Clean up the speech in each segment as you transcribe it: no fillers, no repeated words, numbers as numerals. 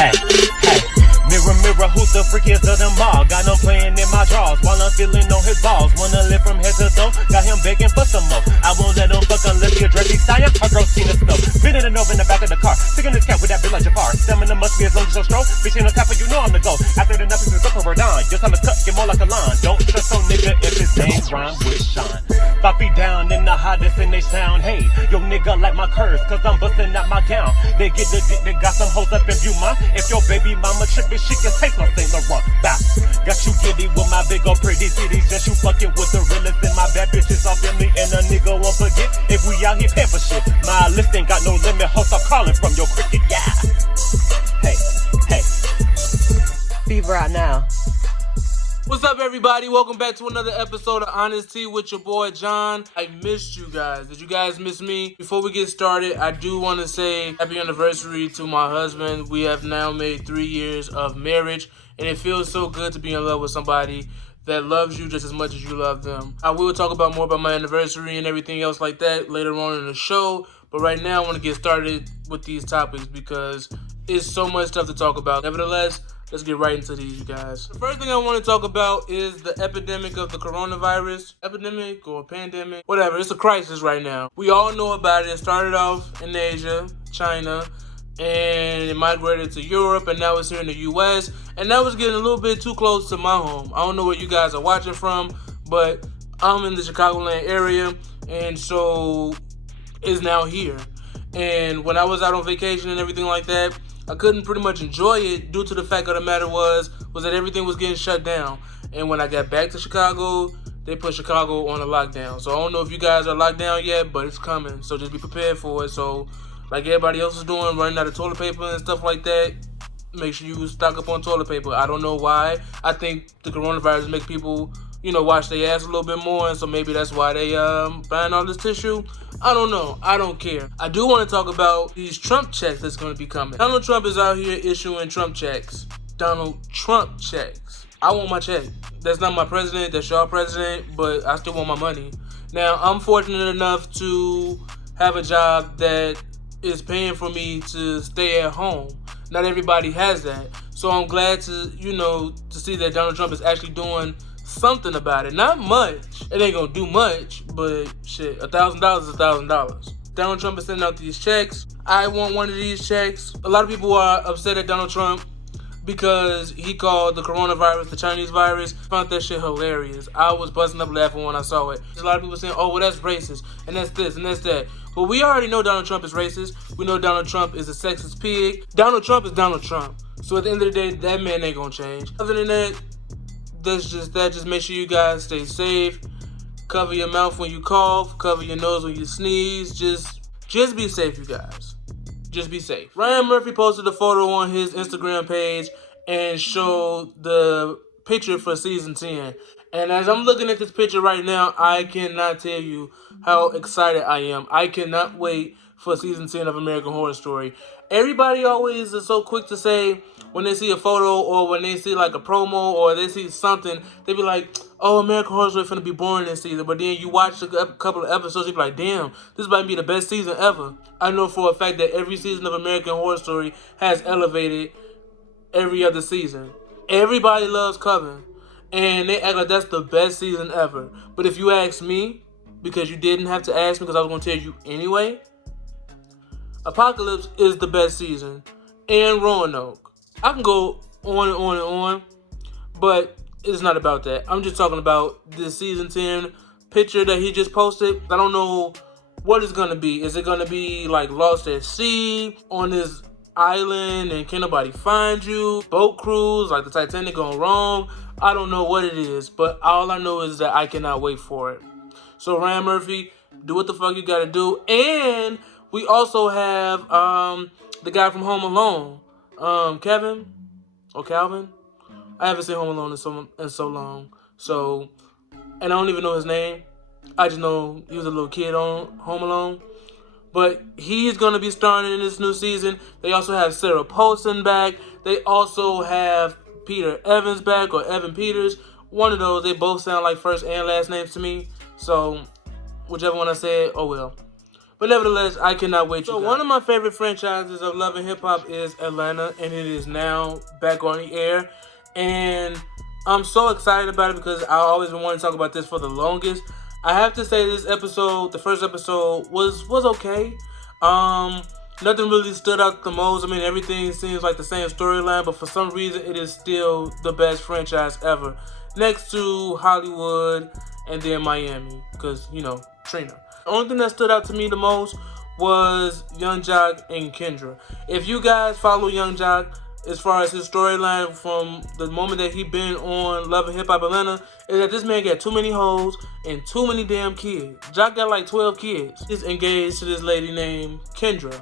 Hey, hey. Mirror, mirror, who's the freakiest of them all? Got him playing in my drawers while I'm feeling on his balls. Wanna live from head to toe, got him begging for some more. I won't let him fuck unless he address these science. Her girl Tina Snow. Spinning it over in the back of the car. Sticking his cat with that bill like Jafar. Stamina must be as long as your stroke. Bitch ain't on top of you know I'm the go. After the nothing is up for Verdon. Your time is cut, get more like a line. Don't trust on nigga if his name rhyme with Sean. 5 feet down in the hottest and they sound. Hey, yo nigga like my curves, cause I'm busting out my gown. They get the dick, they got some hoes up in view, man. If your baby mama trippin', she can taste my Saint Laurent. Bow. Got you giddy with my big old pretty titties. Just you fucking with the realest and my bad bitches off in me. And a nigga won't forget if we out here paying for shit. My list ain't got no limit, ho, stop calling from your cricket, yeah. Hey, hey. Fever out now. What's up, everybody? Welcome back to another episode of HonesTEA with your boy John. I missed you guys. Did you guys miss me? Before we get started, I do want to say happy anniversary to my husband. We have now made 3 years of marriage, and it feels so good to be in love with somebody that loves you just as much as you love them. I will talk about more about my anniversary and everything else like that later on in the show, but right now I want to get started with these topics because it's so much stuff to talk about. Nevertheless, let's get right into these, you guys. The first thing I want to talk about is the epidemic of the coronavirus. Epidemic or pandemic, whatever. It's a crisis right now. We all know about it. It started off in Asia, China, and it migrated to Europe, and now it's here in the US. And that was getting a little bit too close to my home. I don't know where you guys are watching from, but I'm in the Chicagoland area, and so it's now here. And when I was out on vacation and everything like that, I couldn't pretty much enjoy it due to the fact of the matter was that everything was getting shut down. And when I got back to Chicago, they put Chicago on a lockdown. So I don't know if you guys are locked down yet, but it's coming. So just be prepared for it. So like everybody else is doing, running out of toilet paper and stuff like that, make sure you stock up on toilet paper. I don't know why. I think the coronavirus makes people, wash their ass a little bit more, and so maybe that's why they buying all this tissue. I don't know. I don't care. I do want to talk about these Trump checks that's going to be coming. Donald Trump is out here issuing Trump checks. Donald Trump checks. I want my check. That's not my president. That's your president, but I still want my money. Now, I'm fortunate enough to have a job that is paying for me to stay at home. Not everybody has that. So I'm glad to, to see that Donald Trump is actually doing something about it. Not much. It ain't gonna do much, but shit, $1,000 is $1,000. Donald Trump is sending out these checks. I want one of these checks. A lot of people are upset at Donald Trump because he called the coronavirus the Chinese virus. I found that shit hilarious. I was busting up laughing when I saw it. There's a lot of people saying, oh, well, that's racist, and that's this, and that's that. But we already know Donald Trump is racist. We know Donald Trump is a sexist pig. Donald Trump is Donald Trump. So at the end of the day, that man ain't gonna change. Other than that, just make sure you guys stay safe. Cover your mouth when you cough. Cover your nose when you sneeze. Just be safe, you guys. Just be safe. Ryan Murphy posted a photo on his Instagram page and showed the picture for season 10. And as I'm looking at this picture right now, I cannot tell you how excited I am. I cannot wait for season 10 of American Horror Story. Everybody always is so quick to say when they see a photo or when they see like a promo or they see something, they be like, oh, American Horror Story finna be boring this season. But then you watch a couple of episodes, you be like, damn, this might be the best season ever. I know for a fact that every season of American Horror Story has elevated every other season. Everybody loves Coven, and they act like that's the best season ever. But if you ask me, because you didn't have to ask me because I was going to tell you anyway, Apocalypse is the best season, and Roanoke. I can go on and on and on, but it's not about that. I'm just talking about this season 10 picture that he just posted. I don't know what it's going to be. Is it going to be like Lost at Sea on this island and can nobody find you? Boat cruise like the Titanic gone wrong? I don't know what it is, but all I know is that I cannot wait for it. So Ryan Murphy, do what the fuck you gotta do. And we also have the guy from Home Alone, Kevin or Calvin. I haven't seen Home Alone in so long. So, and I don't even know his name. I just know he was a little kid on Home Alone. But he's going to be starring in this new season. They also have Sarah Paulson back. They also have Peter Evans back, or Evan Peters. One of those. They both sound like first and last names to me. So, whichever one I said, oh well. But nevertheless, I cannot wait. So one of my favorite franchises of Love and Hip Hop is Atlanta, and it is now back on the air. And I'm so excited about it because I always been wanting to talk about this for the longest. I have to say this episode, the first episode, was okay. Nothing really stood out the most. I mean, everything seems like the same storyline, but for some reason, it is still the best franchise ever. Next to Hollywood and then Miami, because, you know, Trina. The only thing that stood out to me the most was Young Jock and Kendra. If you guys follow Young Jock, as far as his storyline from the moment that he been on Love and Hip Hop Atlanta, is that this man got too many hoes and too many damn kids. Jock got like 12 kids. He's engaged to this lady named Kendra.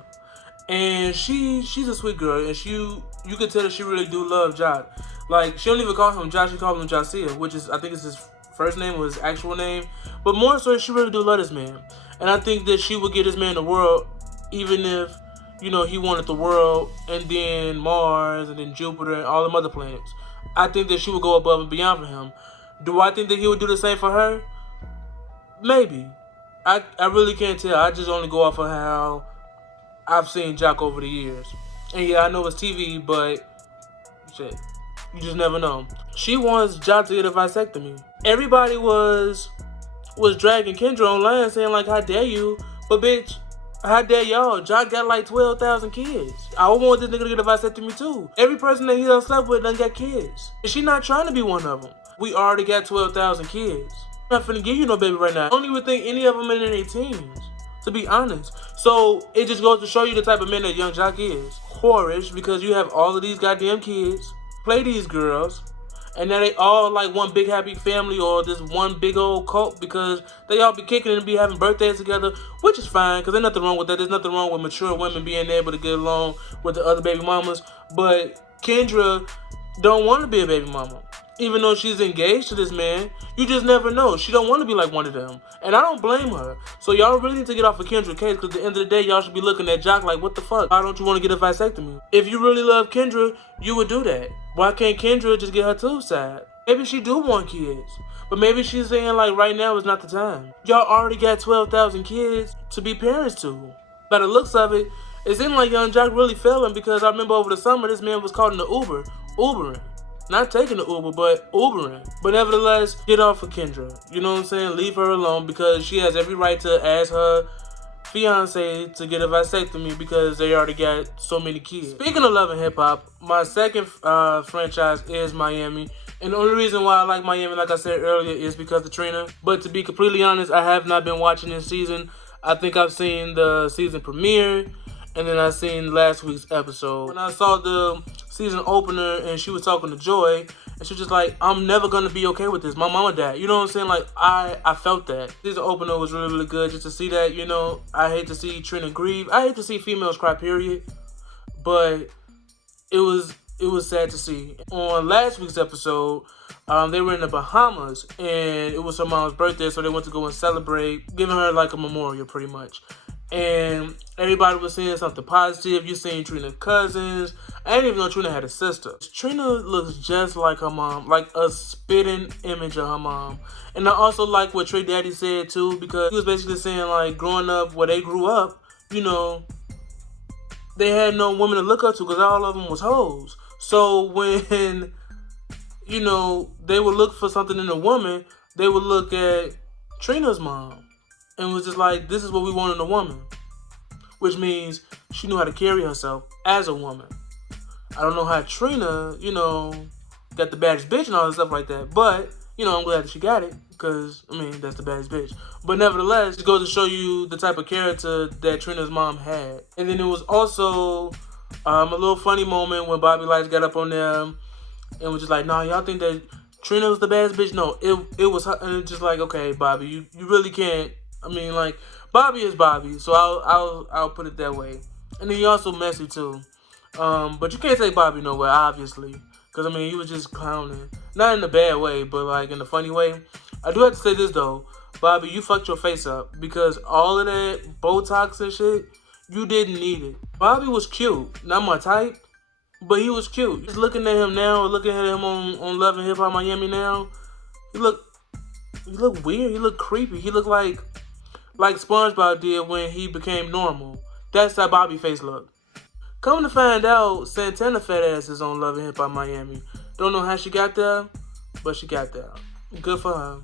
And she's a sweet girl, and you can tell that she really do love Jock. Like, she don't even call him Jock, she calls him Josiah, which is, I think it's his first name or his actual name. But more so, she really do love this man. And I think that she would give this man the world, even if, you know, he wanted the world and then Mars and then Jupiter and all them other planets. I think that she would go above and beyond for him. Do I think that he would do the same for her? Maybe. I really can't tell. I just only go off of how I've seen Jock over the years. And yeah, I know it's TV, but shit, you just never know. She wants Jock to get a vasectomy. Everybody was dragging Kendra online saying like, how dare you? But bitch, how dare y'all? Jock got like 12,000 kids. I want this nigga to get a vasectomy too. Every person that he done slept with done got kids. And she not trying to be one of them. We already got 12,000 kids. I'm not finna give you no baby right now. I don't even think any of them in their teens, to be honest. So it just goes to show you the type of man that Young Jock is. Whorish, because you have all of these goddamn kids, play these girls, and now they all like one big happy family or this one big old cult because they all be kicking and be having birthdays together, which is fine because there's nothing wrong with that. There's nothing wrong with mature women being able to get along with the other baby mamas. But Kendra don't want to be a baby mama. Even though she's engaged to this man, you just never know. She don't want to be like one of them. And I don't blame her. So y'all really need to get off of Kendra's case because at the end of the day, y'all should be looking at Jock like, what the fuck? Why don't you want to get a vasectomy? If you really love Kendra, you would do that. Why can't Kendra just get her tube side? Maybe she do want kids. But maybe she's saying like right now is not the time. Y'all already got 12,000 kids to be parents to. By the looks of it, it seemed like Young Jock really failing because I remember over the summer, this man was caught in the Ubering. Not taking the Uber, but Ubering. But nevertheless, get off of Kendra. You know what I'm saying? Leave her alone because she has every right to ask her fiance to get a vasectomy because they already got so many kids. Speaking of Love and Hip Hop, my second franchise is Miami. And the only reason why I like Miami, like I said earlier, is because of Trina. But to be completely honest, I have not been watching this season. I think I've seen the season premiere, and then I seen last week's episode. When I saw the season opener and she was talking to Joy, and she was just like, I'm never gonna be okay with this. My mama died. You know what I'm saying? Like, I felt that. Season opener was really, really good just to see that, you know. I hate to see Trina grieve. I hate to see females cry, period. But it was sad to see. On last week's episode, they were in the Bahamas, and it was her mom's birthday, so they went to go and celebrate, giving her like a memorial, pretty much. And everybody was saying something positive. You seen Trina's cousins. I didn't even know Trina had a sister. Trina looks just like her mom, like a spitting image of her mom. And I also like what Trey Daddy said too, because he was basically saying like growing up where they grew up, you know, they had no woman to look up to because all of them was hoes. So when, you know, they would look for something in a woman, they would look at Trina's mom. And was just like, this is what we want in a woman. Which means she knew how to carry herself as a woman. I don't know how Trina, you know, got the baddest bitch and all that stuff like that. But, you know, I'm glad that she got it. Because, I mean, that's the baddest bitch. But nevertheless, it goes to show you the type of character that Trina's mom had. And then it was also a little funny moment when Bobby Lights got up on there and was just like, nah, y'all think that Trina was the baddest bitch? No, it was her. And it's just like, okay, Bobby, you really can't. I mean, like, Bobby is Bobby, so I'll put it that way. And then he also messy too. But you can't take Bobby nowhere, obviously, because I mean he was just clowning, not in a bad way, but like in a funny way. I do have to say this though, Bobby, you fucked your face up because all of that Botox and shit, you didn't need it. Bobby was cute, not my type, but he was cute. Just looking at him now, or looking at him on Love and Hip Hop Miami now, he look weird. He look creepy. He looked like like SpongeBob did when he became normal. That's how Bobby face looked. Come to find out, Santana fat ass is on Love and Hip Hop Miami. Don't know how she got there, but she got there. Good for her.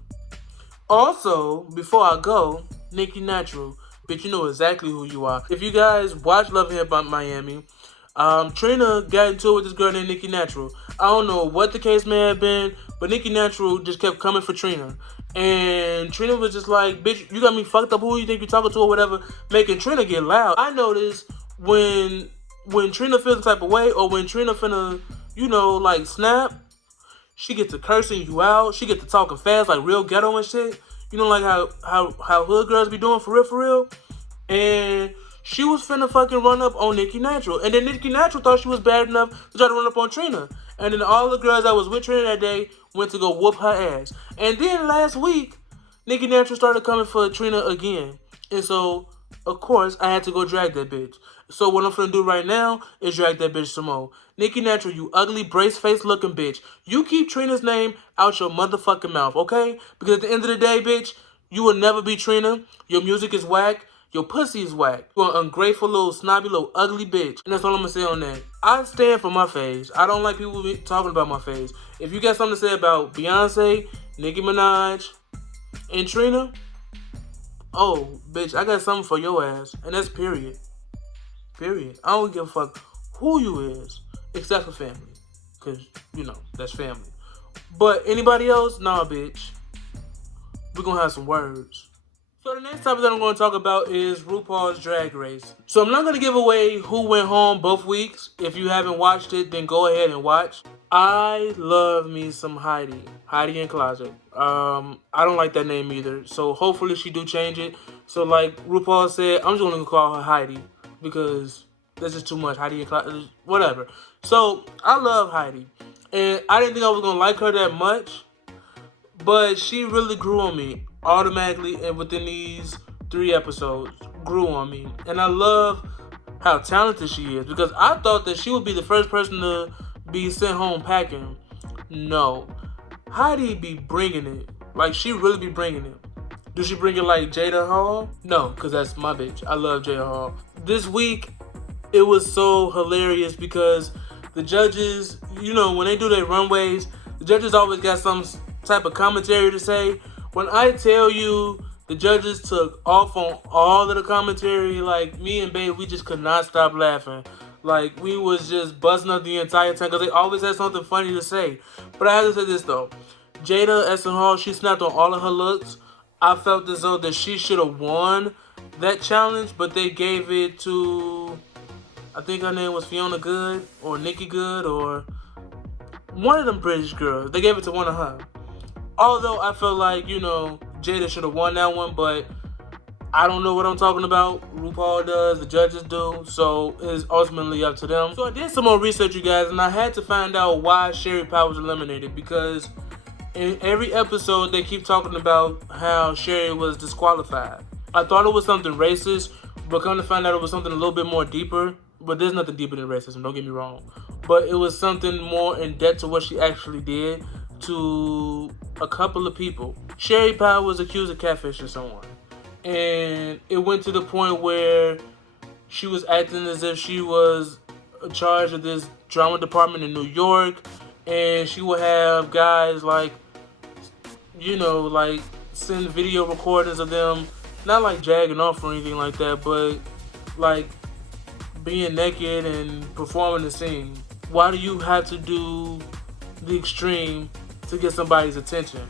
Also, before I go, Nikki Natural. Bitch, you know exactly who you are. If you guys watch Love and Hip Hop Miami, Trina got into it with this girl named Nikki Natural. I don't know what the case may have been, but Nikki Natural just kept coming for Trina. And Trina was just like, bitch, you got me fucked up. Who you think you're talking to or whatever? Making Trina get loud. I noticed when Trina feels the type of way, or when Trina finna, like snap, she get to cursing you out. She get to talking fast, like real ghetto and shit. Like how hood girls be doing for real. And she was finna fucking run up on Nikki Natural. And then Nikki Natural thought she was bad enough to try to run up on Trina. And then all the girls that was with Trina that day went to go whoop her ass. And then last week, Nikki Natural started coming for Trina again. And so, of course, I had to go drag that bitch. So what I'm finna do right now is drag that bitch some more. Nikki Natural, you ugly brace face looking bitch. You keep Trina's name out your motherfucking mouth, okay? Because at the end of the day, bitch, you will never be Trina. Your music is whack. Your pussy is whack. You're an ungrateful little snobby little ugly bitch. And that's all I'm gonna say on that. I stand for my phase. I don't like people talking about my phase. If you got something to say about Beyonce, Nicki Minaj, and Trina, oh, bitch, I got something for your ass. And that's period. Period. I don't give a fuck who you is, except for family. Because, that's family. But anybody else, nah, bitch. We're going to have some words. So the next topic that I'm going to talk about is RuPaul's Drag Race. So I'm not going to give away who went home both weeks. If you haven't watched it, then go ahead and watch. I love me some Heidi. Heidi in Closet. I don't like that name either. So hopefully she do change it. So like RuPaul said, I'm just going to call her Heidi. Because that's just too much. Heidi in Closet. Whatever. So I love Heidi. And I didn't think I was going to like her that much. But she really grew on me automatically, and within these 3 episodes, grew on me. And I love how talented she is, because I thought that she would be the first person to be sent home packing. No. Heidi be bringing it. Like, she really be bringing it. Does she bring it like Jada Hall? No, because that's my bitch. I love Jada Hall. This week, it was so hilarious because the judges, when they do their runways, the judges always got some type of commentary to say. When I tell you the judges took off on all of the commentary, like me and Babe, we just could not stop laughing. Like we was just busting up the entire time because they always had something funny to say. But I have to say this though. Jada Essence Hall, she snapped on all of her looks. I felt as though that she should have won that challenge, but they gave it to, I think her name was Fiona Good or Nikki Good or one of them British girls. They gave it to one of her. Although I feel like, Jada should have won that one, but I don't know what I'm talking about. RuPaul does, the judges do, so it's ultimately up to them. So I did some more research, you guys, and I had to find out why Sherry Pie was eliminated, because in every episode they keep talking about how Sherry was disqualified. I thought it was something racist, but come to find out it was something a little bit more deeper. But there's nothing deeper than racism, don't get me wrong. But it was something more in depth to what she actually did to a couple of people. Sherry Pie was accused of catfishing someone. And it went to the point where she was acting as if she was in charge of this drama department in New York. And she would have guys like send video recordings of them, not like jagging off or anything like that, but like being naked and performing the scene. Why do you have to do the extreme to get somebody's attention?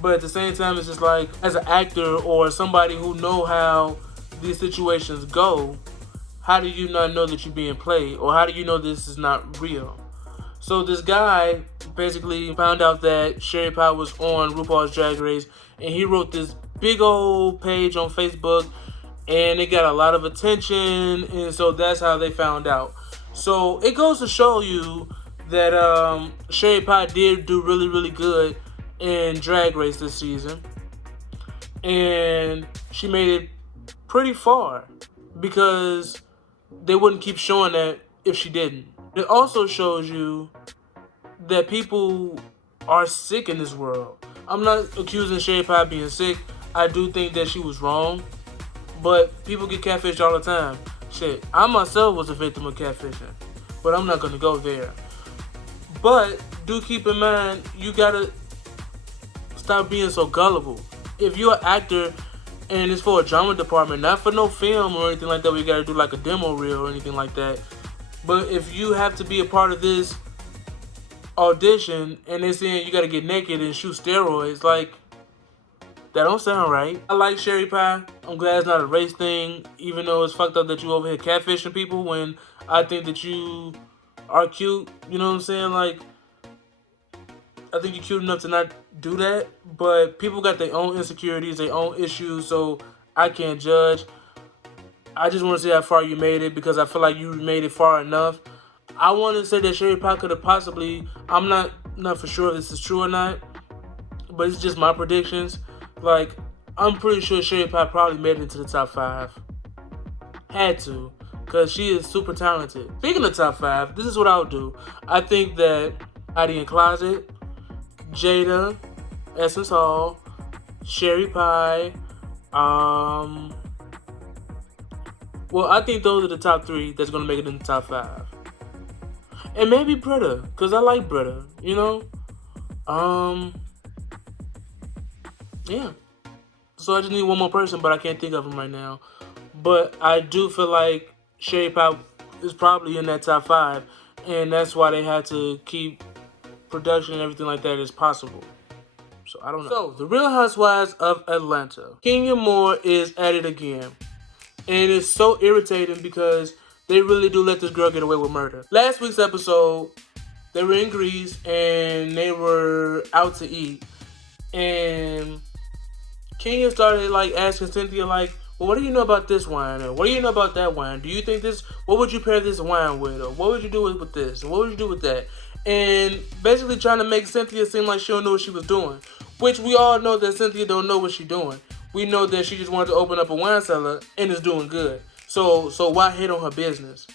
But at the same time, it's just like, as an actor or somebody who know how these situations go, how do you not know that you're being played? Or how do you know this is not real? So this guy basically found out that Sherry Pie was on RuPaul's Drag Race, and he wrote this big old page on Facebook, and it got a lot of attention, and so that's how they found out. So it goes to show you that Sherry Pie did do really, really good in Drag Race this season. And she made it pretty far because they wouldn't keep showing that if she didn't. It also shows you that people are sick in this world. I'm not accusing Sherry Pie of being sick. I do think that she was wrong, but people get catfished all the time. Shit, I myself was a victim of catfishing, but I'm not gonna go there. But do keep in mind, you gotta stop being so gullible. If you're an actor and it's for a drama department, not for no film or anything like that, we gotta do like a demo reel or anything like that. But if you have to be a part of this audition and they're saying you gotta get naked and shoot steroids, like, that don't sound right. I like Sherry Pie. I'm glad it's not a race thing, even though it's fucked up that you over here catfishing people when I think that you are cute. You know what I'm saying? Like, I think you're cute enough to not do that, but people got their own insecurities, their own issues, so I can't judge. I just want to see how far you made it, because I feel like you made it far enough. I want to say that Sherry Pie could have possibly, I'm not for sure if this is true or not, but it's just my predictions. Like, I'm pretty sure Sherry Pie probably made it into the top 5. Had to, because she is super talented. Speaking of top 5, this is what I would do. I think that Heidi in Closet, Jada, Essence Hall, Sherry Pie, well, I think those are the top 3 that's going to make it in the top 5. And maybe Britta, because I like Britta, you know? Yeah. So I just need one more person, but I can't think of him right now. But I do feel like Sherry Pie is probably in that top 5, and that's why they had to keep production and everything like that as possible. So I don't know. So the Real Housewives of Atlanta. Kenya Moore is at it again. And it's so irritating because they really do let this girl get away with murder. Last week's episode, they were in Greece and they were out to eat. And Kenya started like asking Cynthia, like, well, what do you know about this wine? Or what do you know about that wine? Do you think this, what would you pair this wine with? Or what would you do with this? And what would you do with that? And basically trying to make Cynthia seem like she don't know what she was doing. Which we all know that Cynthia don't know what she's doing. We know that she just wanted to open up a wine cellar and is doing good. So why hate on her business?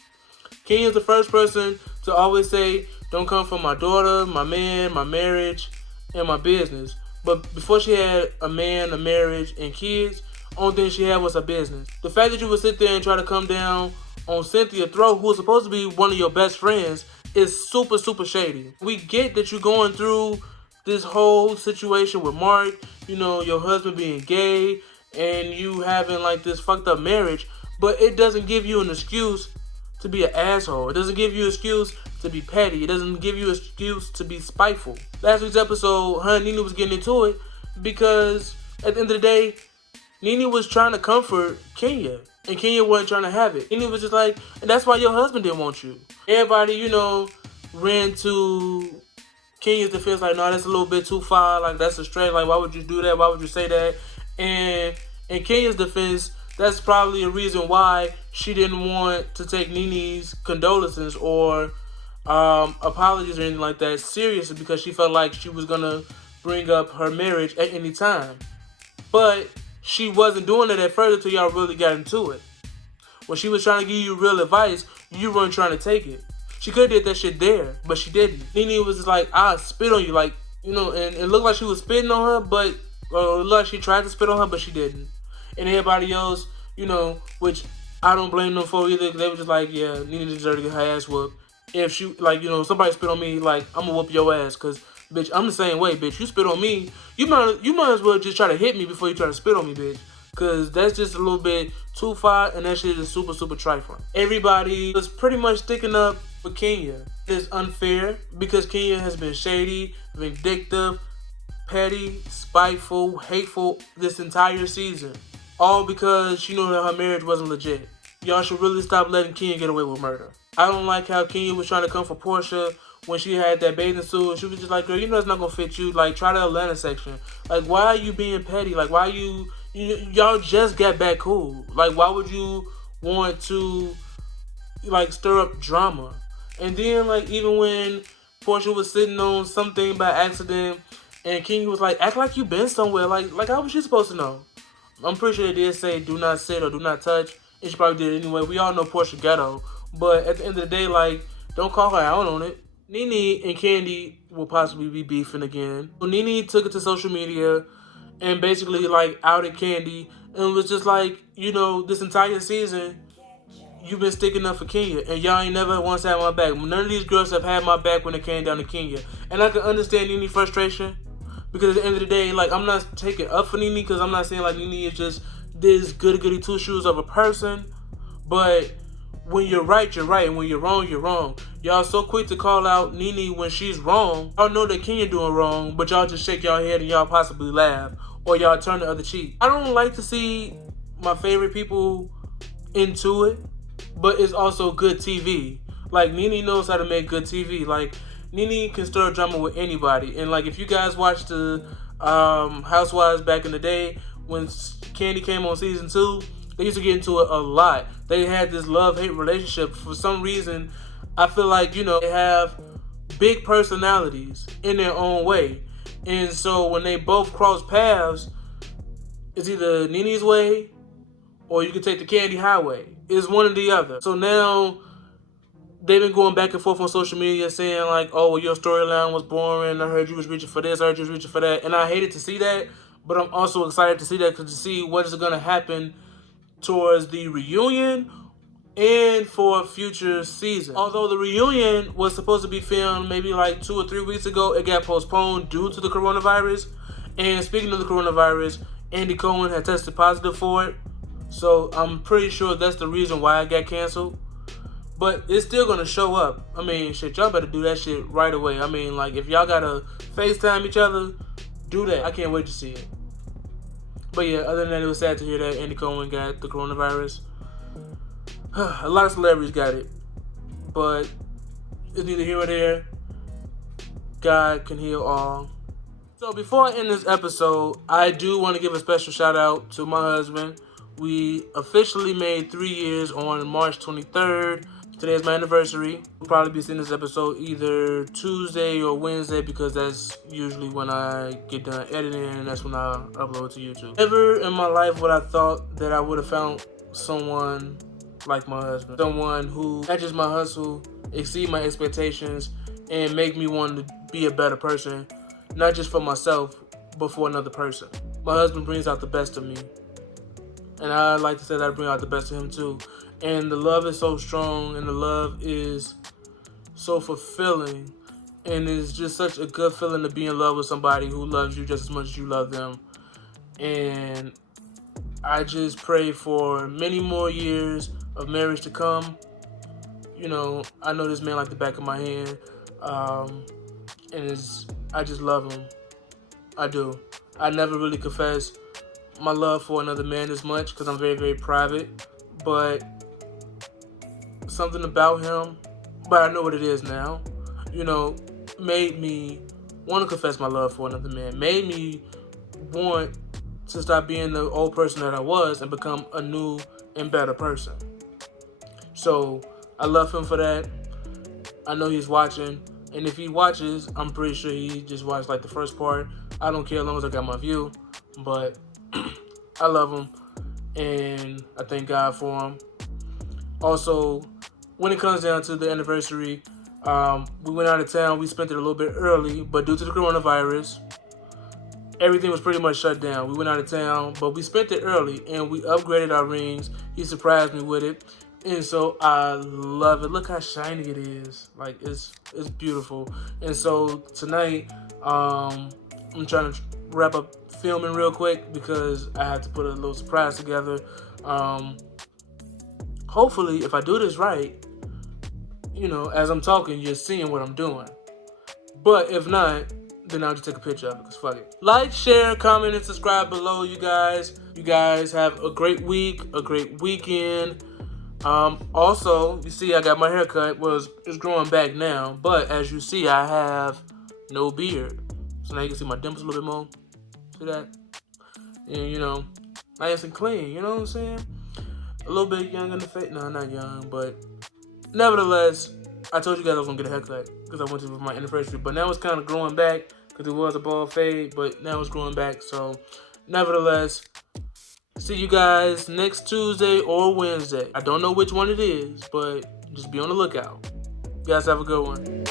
Kenya's the first person to always say, don't come for my daughter, my man, my marriage, and my business. But before she had a man, a marriage, and kids, only thing she had was her business. The fact that you would sit there and try to come down on Cynthia's throat, who was supposed to be one of your best friends, is super, super shady. We get that you're going through this whole situation with Mark, you know, your husband being gay, and you having like this fucked up marriage, but it doesn't give you an excuse to be an asshole. It doesn't give you an excuse to be petty. It doesn't give you an excuse to be spiteful. Last week's episode, her and Nene was getting into it because at the end of the day, Nene was trying to comfort Kenya, and Kenya wasn't trying to have it. Nene was just like, and that's why your husband didn't want you. Everybody, you know, ran to Kenya's defense, like, no, that's a little bit too far, like, that's a stretch, like, why would you do that, why would you say that? And in Kenya's defense, that's probably a reason why she didn't want to take Nene's condolences or apologies or anything like that seriously, because she felt like she was going to bring up her marriage at any time. But she wasn't doing it at first until y'all really got into it. When she was trying to give you real advice, you weren't trying to take it. She could have did that shit there, but she didn't. Nene was just like, I'll spit on you, like, you know, and it looked like she was spitting on her, but, or it looked like she tried to spit on her, but she didn't. And everybody else, you know, which I don't blame them for either, they were just like, yeah, Nene deserved to get her ass whooped. If she, like, you know, somebody spit on me, like, I'm gonna whoop your ass, because, bitch, I'm the same way, bitch. You spit on me, you might as well just try to hit me before you try to spit on me, bitch. Because that's just a little bit too far, and that shit is super, super trifling. Everybody was pretty much sticking up for Kenya. It's unfair because Kenya has been shady, vindictive, petty, spiteful, hateful this entire season. All because she knew that her marriage wasn't legit. Y'all should really stop letting Kenya get away with murder. I don't like how Kenya was trying to come for Portia when she had that bathing suit. She was just like, girl, you know it's not going to fit you. Like, try the Atlanta section. Like, why are you being petty? Like, why are you... Y'all just got back cool. Like, why would you want to, like, stir up drama? And then, like, even when Portia was sitting on something by accident, and Kenya was like, act like you been somewhere. Like how was she supposed to know? I'm pretty sure they did say, do not sit or do not touch. And she probably did it anyway. We all know Portia ghetto. But at the end of the day, like, don't call her out on it. Nene and Candy will possibly be beefing again. So Nene took it to social media and basically like outed Candy and was just like, you know, this entire season you've been sticking up for Kenya and y'all ain't never once had my back. None of these girls have had my back when it came down to Kenya. And I can understand Nene frustration because at the end of the day, like, I'm not taking up for Nene because I'm not saying like Nene is just this goody two shoes of a person, but when you're right, you're right, and when you're wrong, you're wrong. Y'all so quick to call out Nene when she's wrong. Y'all know that Kenya doing wrong, but y'all just shake y'all head and y'all possibly laugh, or y'all turn the other cheek. I don't like to see my favorite people into it, but it's also good TV. Like, Nene knows how to make good TV. Like, Nene can stir drama with anybody. And like, if you guys watched the Housewives back in the day when Candy came on season 2, they used to get into it a lot. They had this love-hate relationship. For some reason, I feel like, you know, they have big personalities in their own way. And so when they both cross paths, it's either Nene's way or you can take the Candy highway. It's one or the other. So now they've been going back and forth on social media saying like, oh, well, your storyline was boring. I heard you was reaching for this. I heard you was reaching for that. And I hated to see that, but I'm also excited to see that because to see what is going to happen towards the reunion and for a future season. Although the reunion was supposed to be filmed maybe like 2 or 3 weeks ago, it got postponed due to the coronavirus. And speaking of the coronavirus, Andy Cohen had tested positive for it. So I'm pretty sure that's the reason why it got canceled. But it's still gonna show up. I mean, shit, y'all better do that shit right away. I mean, like, if y'all gotta FaceTime each other, do that. I can't wait to see it. But yeah, other than that, it was sad to hear that Andy Cohen got the coronavirus. A lot of celebrities got it. But it's neither here or there. God can heal all. So before I end this episode, I do want to give a special shout out to my husband. We officially made 3 years on March 23rd. Today is my anniversary. We'll probably be seeing this episode either Tuesday or Wednesday because that's usually when I get done editing and that's when I upload to YouTube. Never in my life would I thought that I would have found someone like my husband. Someone who matches my hustle, exceed my expectations, and make me want to be a better person. Not just for myself, but for another person. My husband brings out the best of me. And I like to say that I bring out the best of him too. And the love is so strong and the love is so fulfilling. And it's just such a good feeling to be in love with somebody who loves you just as much as you love them. And I just pray for many more years of marriage to come. You know, I know this man like the back of my hand. And I just love him. I do. I never really confess my love for another man as much because I'm very, very private. But something about him, but I know what it is now, you know, made me want to confess my love for another man. Made me want to stop being the old person that I was and become a new and better person. So I love him for that. I know he's watching. And if he watches, I'm pretty sure he just watched like the first part. I don't care as long as I got my view. But I love him. And I thank God for him. Also, when it comes down to the anniversary, we went out of town. We spent it a little bit early. But due to the coronavirus, everything was pretty much shut down. We went out of town. But we spent it early. And we upgraded our rings. He surprised me with it. And so I love it. Look how shiny it is. Like, it's beautiful. And so tonight, I'm trying to wrap up filming real quick because I had to put a little surprise together. Hopefully, if I do this right, you know, as I'm talking, you're seeing what I'm doing. But if not, then I'll just take a picture of it because fuck it. Like, share, comment, and subscribe below, you guys. You guys have a great week, a great weekend. Also, you see I got my hair cut. Well, it's growing back now. But as you see, I have no beard. So now you can see my dimples a little bit more. See that? And, you know, nice and clean. You know what I'm saying? A little bit young in the face. No, not young. But nevertheless, I told you guys I was going to get a haircut. Because I went to my anniversary. But now it's kind of growing back. Because it was a bald fade. But now it's growing back. So, nevertheless, see you guys next Tuesday or Wednesday. I don't know which one it is, but just be on the lookout. You guys have a good one.